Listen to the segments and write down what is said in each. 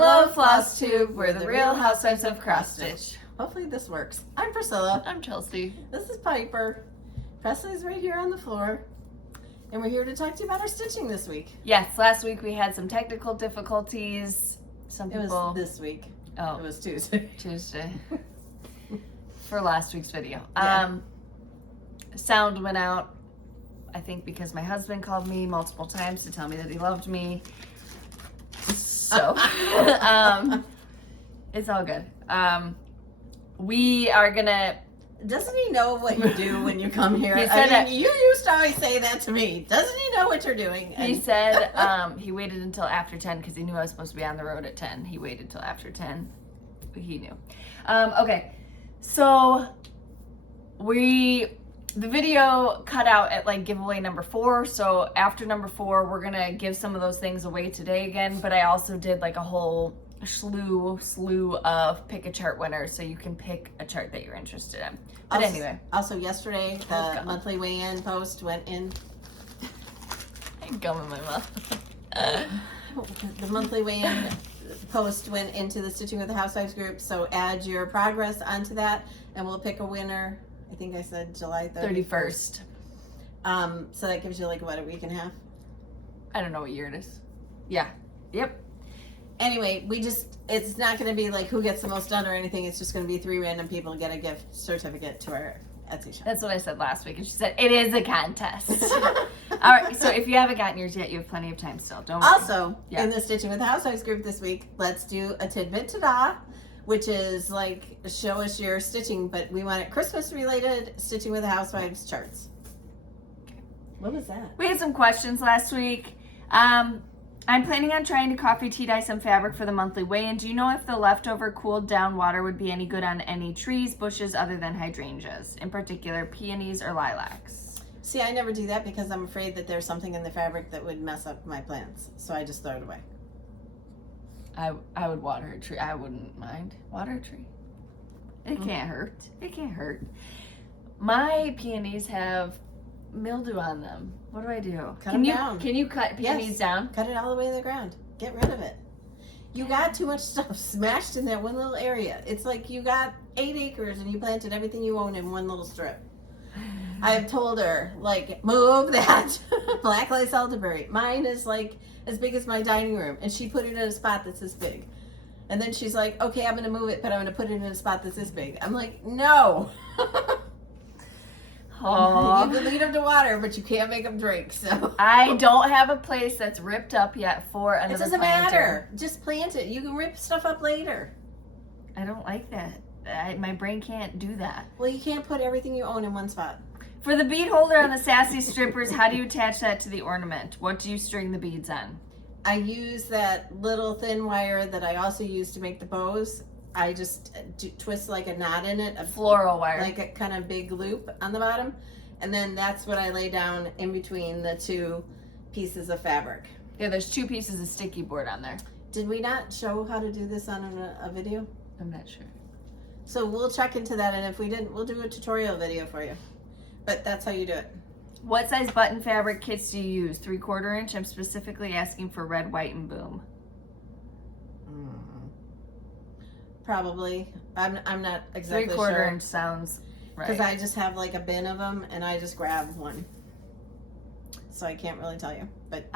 Hello, Flosstube. We're the Real Housewives of Crossstitch. Hopefully this works. I'm Priscilla. I'm Chelsea. This is Piper. Presley's right here on the floor. And we're here to talk to you about our stitching this week. Yes, last week we had some technical difficulties. Some It people... was this week. Oh. It was Tuesday. Tuesday. For last week's video. Yeah. Sound went out, I think because my husband called me multiple times to tell me that he loved me. So, it's all good. We are gonna... Doesn't he know what you do when you come here? He said you used to always say that to me. Doesn't he know what you're doing? He said he waited until after 10 because he knew I was supposed to be on the road at 10. He waited till after 10. But he knew. Okay, so the video cut out at like giveaway number 4. So after number 4, we're gonna give some of those things away today again. But I also did like a whole slew of pick a chart winners, so you can pick a chart that you're interested in. But anyway. Also yesterday, the monthly weigh-in post went in. Gum in my mouth. The monthly weigh-in post went into the Stitching with the Housewives group, so add your progress onto that, and we'll pick a winner. I think I said July 31st. So that gives you like, what, a week and a half? I don't know what year it is. Yeah. Yep. Anyway, it's not going to be like who gets the most done or anything. It's just going to be 3 random people get a gift certificate to our Etsy shop. That's what I said last week, and she said, it is a contest. All right, so if you haven't gotten yours yet, you have plenty of time still. Don't worry. Also, in the Stitching with the Housewives group this week, let's do a tidbit ta-da, which is like, show us your stitching, but we want it Christmas-related Stitching with the Housewives charts. Okay. What was that? We had some questions last week. I'm planning on trying to coffee tea dye some fabric for the monthly weigh-in. Do you know if the leftover cooled down water would be any good on any trees, bushes other than hydrangeas, in particular peonies or lilacs? See, I never do that because I'm afraid that there's something in the fabric that would mess up my plants, so I just throw it away. I would water a tree. I wouldn't mind. Water a tree. It can't hurt. It can't hurt. My peonies have mildew on them. What do I do? Cut them down. Can you cut peonies down? Cut it all the way to the ground. Get rid of it. You got too much stuff smashed in that one little area. It's like you got 8 acres and you planted everything you own in one little strip. I have told her, like, move that black lace elderberry. Mine is like as big as my dining room, and she put it in a spot that's this big. And then she's like, okay, I'm gonna move it, but I'm gonna put it in a spot that's this big. I'm like, no. Oh. You can lead them to water, but you can't make them drink. So I don't have a place that's ripped up yet for another It doesn't planter. matter. Just plant it. You can rip stuff up later. I don't like that. My brain can't do that. Well, you can't put everything you own in one spot. For the bead holder on the Sassy Strippers, how do you attach that to the ornament? What do you string the beads on? I use that little thin wire that I also use to make the bows. I just twist like a knot in it. A floral wire. Like a kind of big loop on the bottom. And then that's what I lay down in between the 2 pieces of fabric. Yeah, there's 2 pieces of sticky board on there. Did we not show how to do this on a video? I'm not sure. So we'll check into that, and if we didn't, we'll do a tutorial video for you. But that's how you do it. What size button fabric kits do you use? 3/4 inch? I'm specifically asking for red, white, and boom. Probably. I'm not exactly 3/4 sure. inch sounds right. Because I just have like a bin of them, and I just grab one. So I can't really tell you. But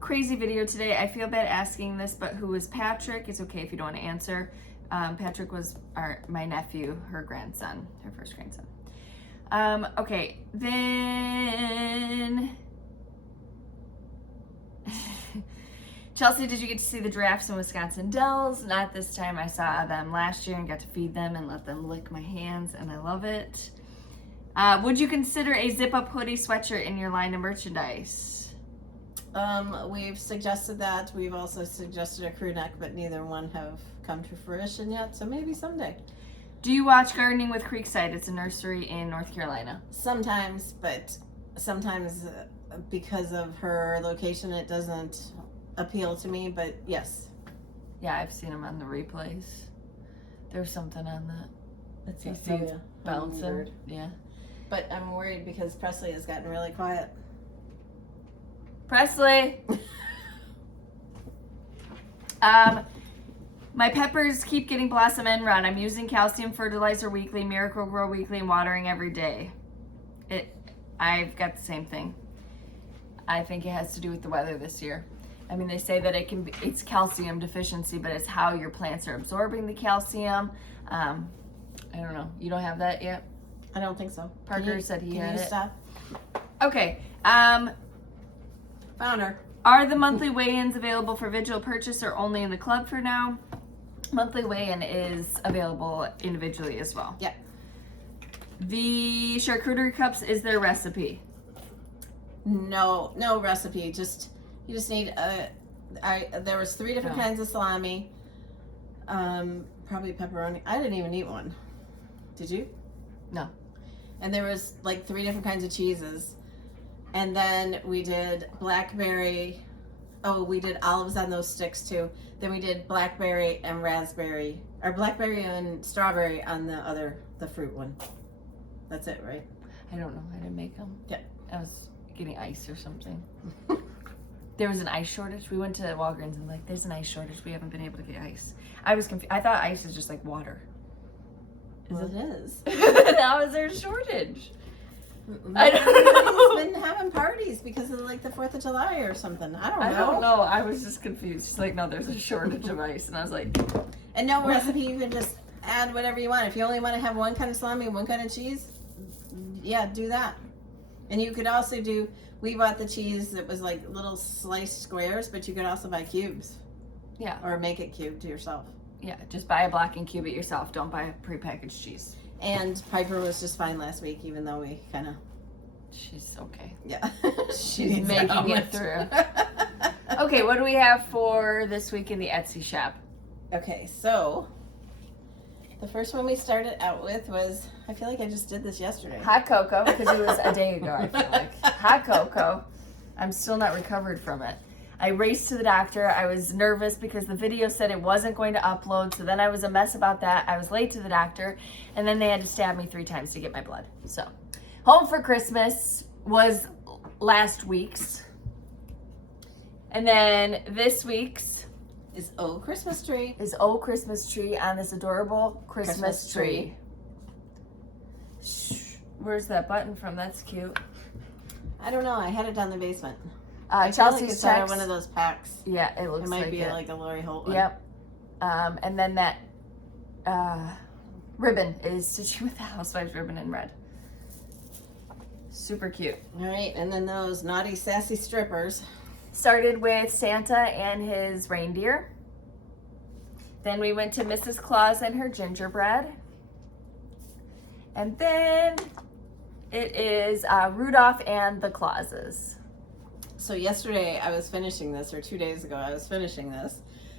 crazy video today. I feel bad asking this, but who is Patrick? It's okay if you don't want to answer. Patrick was my nephew, her grandson, her first grandson. Okay, then Chelsea, did you get to see the giraffes in Wisconsin Dells? Not this time. I saw them last year and got to feed them and let them lick my hands, and I love it. Would you consider a zip-up hoodie sweatshirt in your line of merchandise? We've suggested that. We've also suggested a crew neck, but neither one have come to fruition yet, so maybe someday. Do you watch Gardening with Creekside? It's a nursery in North Carolina. Sometimes, but sometimes because of her location, it doesn't appeal to me, but yes. Yeah, I've seen them on the replays. There's something on that. That's You see it bouncing. Yeah. But I'm worried because Presley has gotten really quiet. Presley! My peppers keep getting blossom and run. I'm using calcium fertilizer weekly, Miracle Grow weekly, and watering every day. I've got the same thing. I think it has to do with the weather this year. I mean, they say that it's calcium deficiency, but it's how your plants are absorbing the calcium. I don't know. You don't have that yet? I don't think so. Parker said he had it. Stop? Okay. Found her. Are the monthly weigh-ins available for visual purchase or only in the club for now? Monthly weigh-in is available individually as well. Yep. The charcuterie cups, is there a recipe? No recipe. You just need there was 3 different kinds of salami. Probably pepperoni. I didn't even eat one. Did you? No. And there was like 3 different kinds of cheeses. And then we did blackberry. Oh, we did olives on those sticks too. Then we did blackberry and raspberry, or blackberry and strawberry on the fruit one. That's it, right? I don't know. I didn't make them. Yeah. I was getting ice or something. There was an ice shortage. We went to Walgreens and like, there's an ice shortage. We haven't been able to get ice. I was confused. I thought ice is just like water. Well, it is. How is there a shortage? I don't know. He's been having parties because of like the 4th of July or something. I don't know. I was just confused. She's like, no, there's a shortage of ice. And I was like... And no recipe, you can just add whatever you want. If you only want to have one kind of salami and one kind of cheese, yeah, do that. And you could also do... We bought the cheese that was like little sliced squares, but you could also buy cubes. Yeah. Or make it cubed yourself. Yeah, just buy a block and cube it yourself. Don't buy a prepackaged cheese. And Piper was just fine last week, even though we kind of... She's okay. Yeah. She's making it through. Okay, what do we have for this week in the Etsy shop? Okay, so the first one we started out with was, I feel like I just did this yesterday. Hot cocoa, because it was a day ago, I feel like. Hot cocoa. I'm still not recovered from it. I raced to the doctor. I was nervous because the video said it wasn't going to upload, so then I was a mess about that. I was late to the doctor, and then they had to stab me 3 times to get my blood. So, Home for Christmas was last week's. And then this week's is Oh Christmas Tree. Is Oh Christmas Tree on this adorable Christmas tree. Shh. Where's that button from? That's cute. I don't know. I had it down in the basement. Chelsea's it's out of one of those packs. Yeah, it looks like it might be like a Lori Holt one. Yep. And then that ribbon is stitching with the Housewives ribbon in red. Super cute. All right, and then those naughty, sassy strippers. Started with Santa and his reindeer. Then we went to Mrs. Claus and her gingerbread. And then it is Rudolph and the Clauses. So yesterday I was finishing this, or 2 days ago I was finishing this,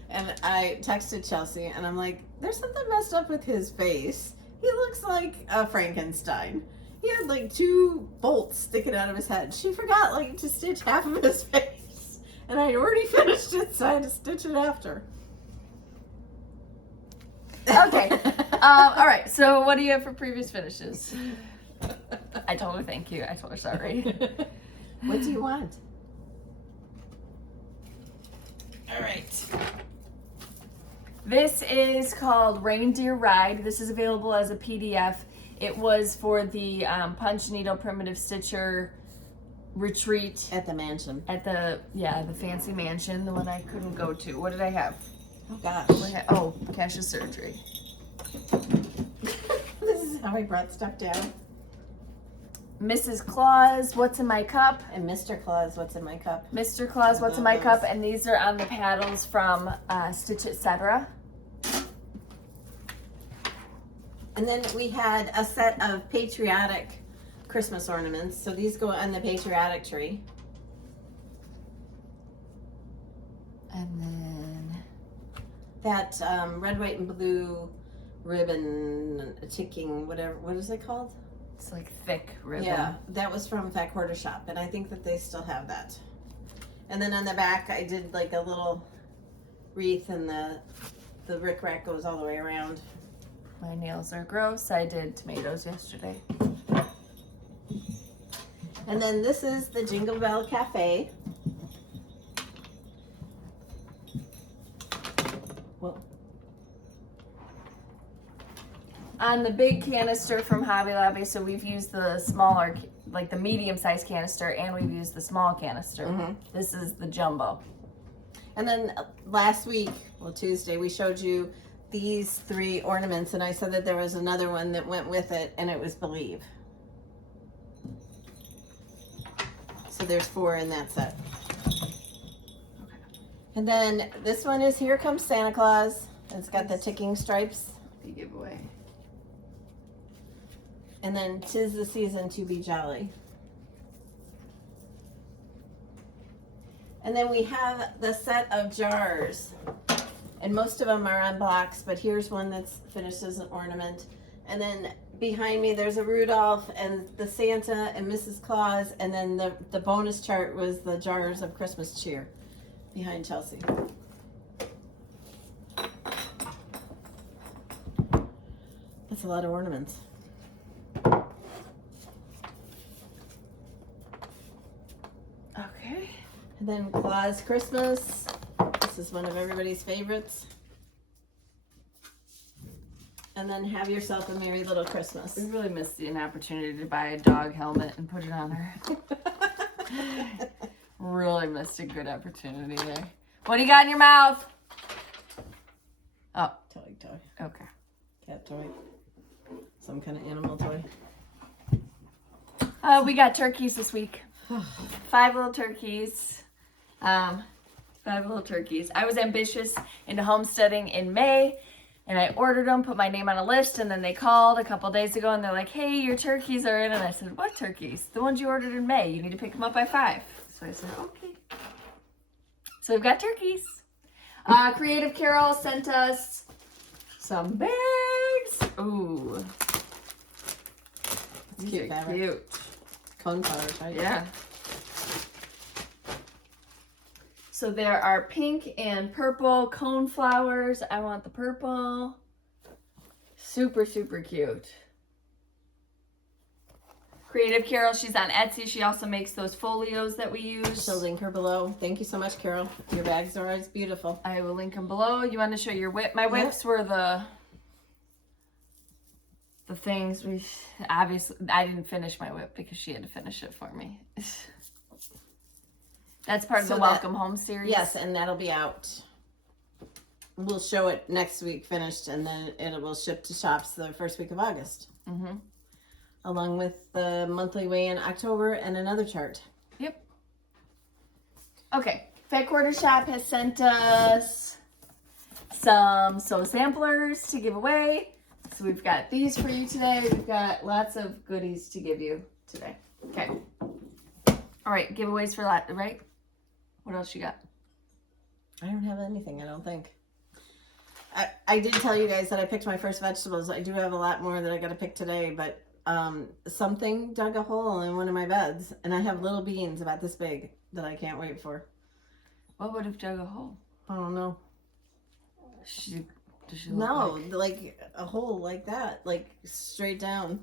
and I texted Chelsea and I'm like, there's something messed up with his face. He looks like a Frankenstein. He had like 2 bolts sticking out of his head. She forgot like to stitch half of his face, and I already finished it, so I had to stitch it after. Okay. All right. So what do you have for previous finishes? I told her thank you. I told her sorry. What do you want? All right. This is called Reindeer Ride. This is available as a PDF. It was for the Punch Needle Primitive Stitcher retreat At the mansion. at the fancy mansion, the one I couldn't go to. What did I have? Oh gosh. Cash's surgery. This is how I brought stuff down. Mrs. Claus, What's in My Cup? And Mr. Claus, What's in My Cup? Mr. Claus, What's in My Cup? And these are on the paddles from Stitch Etc. And then we had a set of patriotic Christmas ornaments. So these go on the patriotic tree. And then That red, white, and blue ribbon ticking, whatever, what is it called? it's like thick ribbon. Yeah, that was from Fat Quarter Shop, and I think that they still have that. And then on the back, I did like a little wreath, and the rickrack goes all the way around. My nails are gross. I did tomatoes yesterday. And then this is the Jingle Bell Cafe. Well, on the big canister from Hobby Lobby, so we've used the smaller, like the medium-sized canister, and we've used the small canister. Mhm. This is the jumbo. and then last week, well, Tuesday, we showed you these 3 ornaments, and I said that there was another one that went with it, and it was Believe. So there's 4 in that set. And then this one is Here Comes Santa Claus. It's got the ticking stripes. The giveaway. And then 'Tis the Season to Be Jolly. And then we have the set of jars. And most of them are on blocks, but here's one that's finished as an ornament. And then behind me there's a Rudolph and the Santa and Mrs. Claus. And then the bonus chart was the jars of Christmas cheer behind Chelsea. That's a lot of ornaments. Okay. And then Claus Christmas. This is one of everybody's favorites. And then Have Yourself a Merry Little Christmas. We really missed an opportunity to buy a dog helmet and put it on her. Really missed a good opportunity there. What do you got in your mouth? Oh, Toy. okay. Cat toy. Some kind of animal toy. We got turkeys this week. 5 little turkeys. 5 little turkeys. I was ambitious into homesteading in May, and I ordered them, put my name on a list, and then they called a couple days ago, and they're like, hey, your turkeys are in. And I said, what turkeys? The ones you ordered in May. You need to pick them up by 5. So I said, okay. So we've got turkeys. Creative Carol sent us some bags. Ooh. It's cute fabric. Cute. Cone flowers, right? Yeah. So there are pink and purple cone flowers. I want the purple. Super, super cute. Creative Carol, she's on Etsy. She also makes those folios that we use. She'll link her below. Thank you so much, Carol. Your bags are always beautiful. I will link them below. You want to show your whip? My whips were the things we obviously I didn't finish my whip because she had to finish it for me. That's part of the Welcome Home series. Yes, and that'll be out. We'll show it next week finished, and then it will ship to shops the first week of August. Mm-hmm. Along with the monthly weigh in October and another chart. Yep. Okay. Fat Quarter Shop has sent us some sew samplers to give away. So we've got these for you today. We've got lots of goodies to give you today. Okay. All right. Giveaways for that, right? What else you got? I don't have anything, I don't think. I did tell you guys that I picked my first vegetables. I do have a lot more that I got to pick today, but something dug a hole in one of my beds, and I have little beans about this big that I can't wait for. What would have dug a hole? I don't know. Does she No, look like a hole like that, like straight down.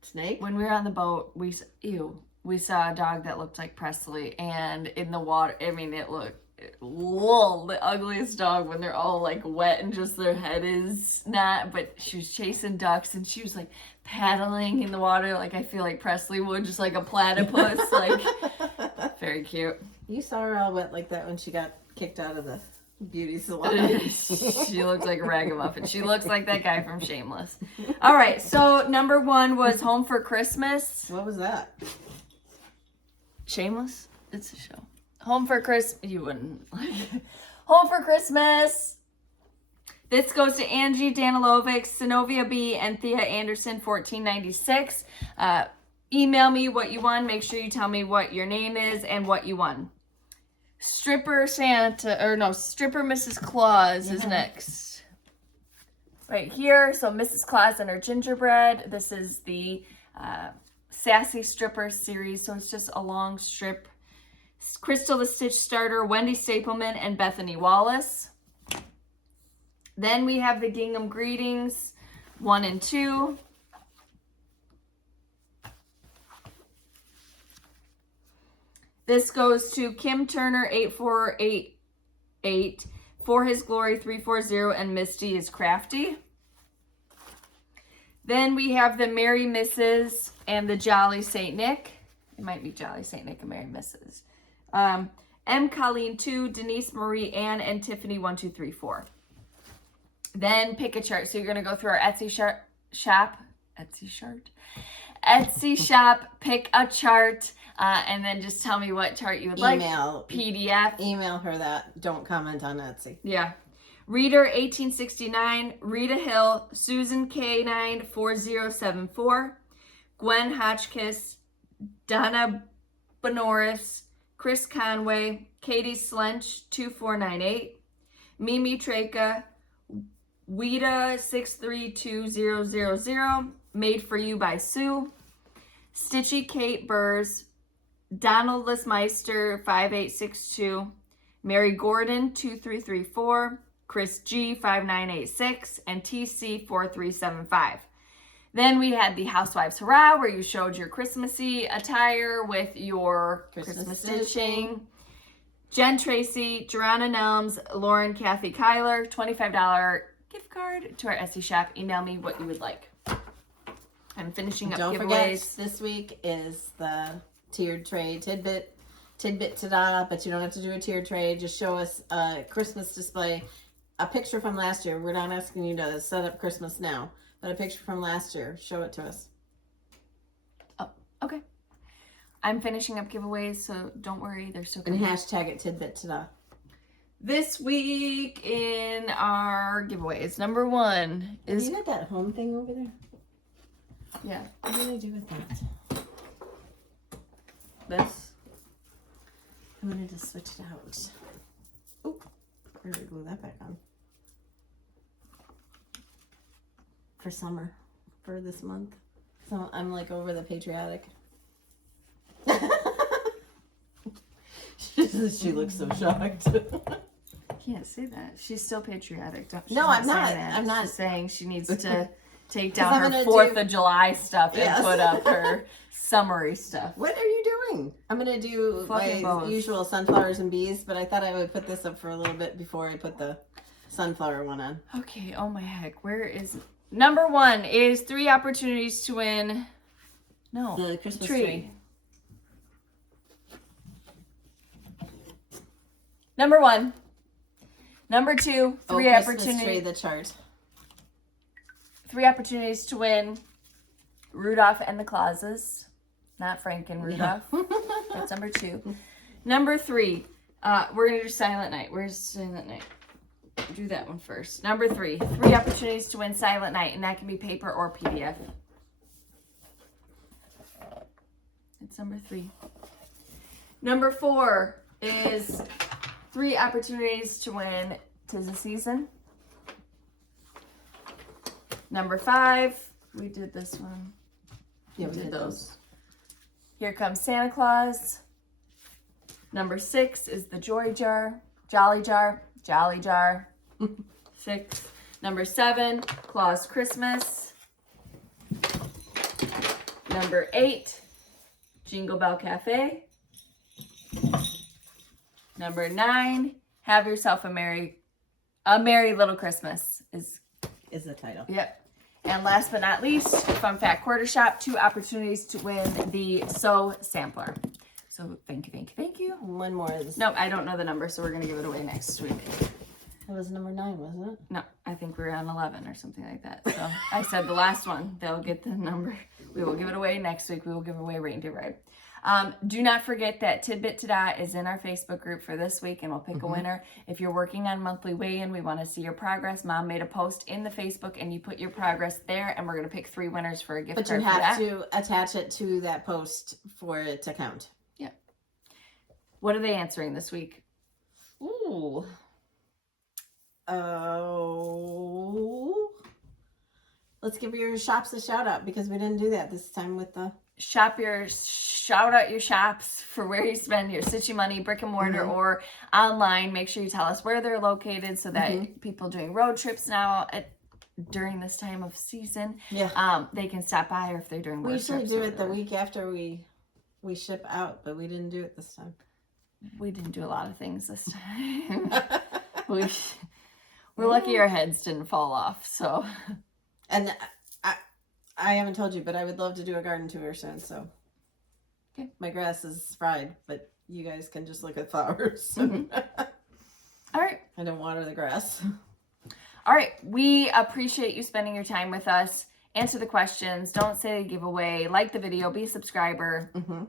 Snake? When we were on the boat, we saw a dog that looked like Presley, and in the water, I mean, it looked the ugliest dog when they're all like wet and just their head is not. But she was chasing ducks, and she was like paddling in the water like I feel like Presley would, just like a platypus. Like, very cute. You saw her all wet like that when she got kicked out of the beauty salon. She looks like a ragamuffin. She looks like that guy from Shameless. All right, so number 1 was Home for Christmas. What was that? Shameless? It's a show. Home for Christmas. You wouldn't like it. Home for Christmas. This goes to Angie Danilovic, Synovia B, and Thea Anderson, 1496. Email me what you won. Make sure you tell me what your name is and what you won. Stripper Mrs. Claus is next. Right here. So Mrs. Claus and her gingerbread. This is the Sassy Stripper series. So it's just a long strip. Crystal the Stitch Starter, Wendy Stapleman, and Bethany Wallace. Then we have the Gingham Greetings 1 and 2. This goes to Kim Turner 8488 For His Glory 340, and Misty is Crafty. Then we have the Merry Mrs. and the Jolly St. Nick. It might be Jolly St. Nick and Merry Mrs. M. Colleen 2, Denise Marie Ann, and Tiffany 1, 2, 3, 4. Then pick a chart. So you're going to go through our Etsy shop, pick a chart, and then just tell me what chart you would like. PDF. Email her that. Don't comment on Etsy. Yeah. Reader 1869, Rita Hill, Susan K9 4074, Gwen Hotchkiss, Donna Benoris, Chris Conway, Katie Slench 2498, Mimi Treka, Weta 632000, Made for You by Sue, Stitchy Kate Burrs, Donald Lismeister 5862, Mary Gordon 2334, Chris G 5986, and TC 4375. Then we had the Housewives Hurrah, where you showed your Christmassy attire with your Christmas stitching. Jen Tracy, Gerana Nelms, Lauren Kathy Kyler, $25 gift card to our Etsy shop. Email me what you would like. I'm finishing up giveaways. Don't forget, this week is the tiered tray tidbit ta-da, but you don't have to do a tiered tray. Just show us a Christmas display, a picture from last year. We're not asking you to set up Christmas now, but a picture from last year. Show it to us. Oh, okay. I'm finishing up giveaways, so don't worry. They're still coming. And hashtag it tidbit ta-da. This week in our giveaways, number 1 is... You got that home thing over there? Yeah. What do they do with that? This? I wanted to switch it out. Oh, where did I glue that back on? For summer. For this month. So I'm like over the patriotic. She looks so shocked. Can't say that. She's still patriotic. No, I'm not. I'm not. She's saying she needs to take down her 4th of July stuff and put up her summery stuff. What are you doing? I'm going to do my usual sunflowers and bees, but I thought I would put this up for a little bit before I put the sunflower one on. Okay. Oh my heck. Where is... Number 1 is 3 opportunities to win... No. The Christmas tree. Number 1. Number 2, 3 opportunities. Tree, the chart. 3 opportunities to win Rudolph and the Clauses. Not Frank and Rudolph. Yeah. That's number 2. Number 3, we're going to do Silent Night. Where's Silent Night? Do that one first. Number 3, 3 opportunities to win Silent Night, and that can be paper or PDF. It's number 3. Number 4 is 3 opportunities to win 'Tis the Season. Number 5, we did this one. Yeah, we did those. Here Comes Santa Claus. Number 6 is the Jolly Jar. 6. Number 7, Claus Christmas. Number 8, Jingle Bell Cafe. Number 9, Have Yourself a Merry Little Christmas is the title. Yep. And last but not least, Fun Fact Quarter Shop, 2 opportunities to win the Sew Sampler. So thank you. One more. No, I don't know the number, so we're going to give it away next week. That was number 9, wasn't it? No, I think we were on 11 or something like that. So I said the last one, they'll get the number. We will give it away next week. We will give away Reindeer Ride. Do not forget that Tidbit Ta-Da is in our Facebook group for this week, and we'll pick a winner. If you're working on monthly weigh-in, we want to see your progress. Mom made a post in the Facebook, and you put your progress there, and we're going to pick 3 winners for a gift card. But you have to attach it to that post for it to count. Yeah. What are they answering this week? Ooh. Oh. Let's give your shops a shout out because we didn't do that this time with the... Shout out your shops for where you spend your stitching money, brick and mortar or online. Make sure you tell us where they're located so that people doing road trips now during this time of season, they can stop by, or if they're doing work trips. We usually do it the week after we ship out, but we didn't do it this time. We didn't do a lot of things this time. We're lucky our heads didn't fall off, so. And I haven't told you, but I would love to do a garden tour soon, so. Okay. My grass is fried, but you guys can just look at flowers. Mm-hmm. All right. I don't water the grass. All right. We appreciate you spending your time with us. Answer the questions. Don't say the giveaway. Like the video. Be a subscriber. Mm-hmm.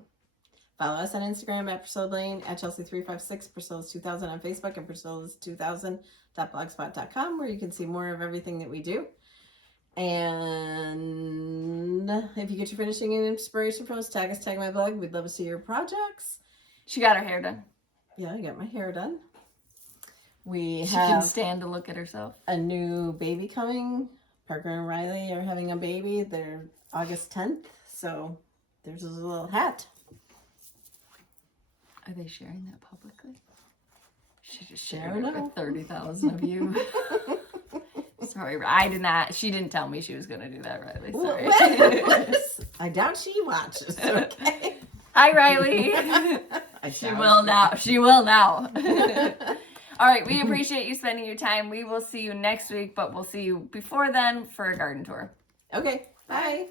Follow us on Instagram at Priscilla Blaine, at Chelsea356, Priscilla's 2000 on Facebook, and Priscilla's 2000.blogspot.com, where you can see more of everything that we do. And if you get your finishing and inspiration from us, tag my blog. We'd love to see your projects. She got her hair done. Yeah, I got my hair done. She can stand to look at herself. A new baby coming. Parker and Riley are having a baby. They're August 10th. So there's a little hat. Are they sharing that publicly? Should just share I don't it know. with 30,000 of you. Sorry, I did not. She didn't tell me she was going to do that, Riley. Sorry. I doubt she watches. Okay. Hi, Riley. She will now. She will now. All right. We appreciate you spending your time. We will see you next week, but we'll see you before then for a garden tour. Okay. Bye.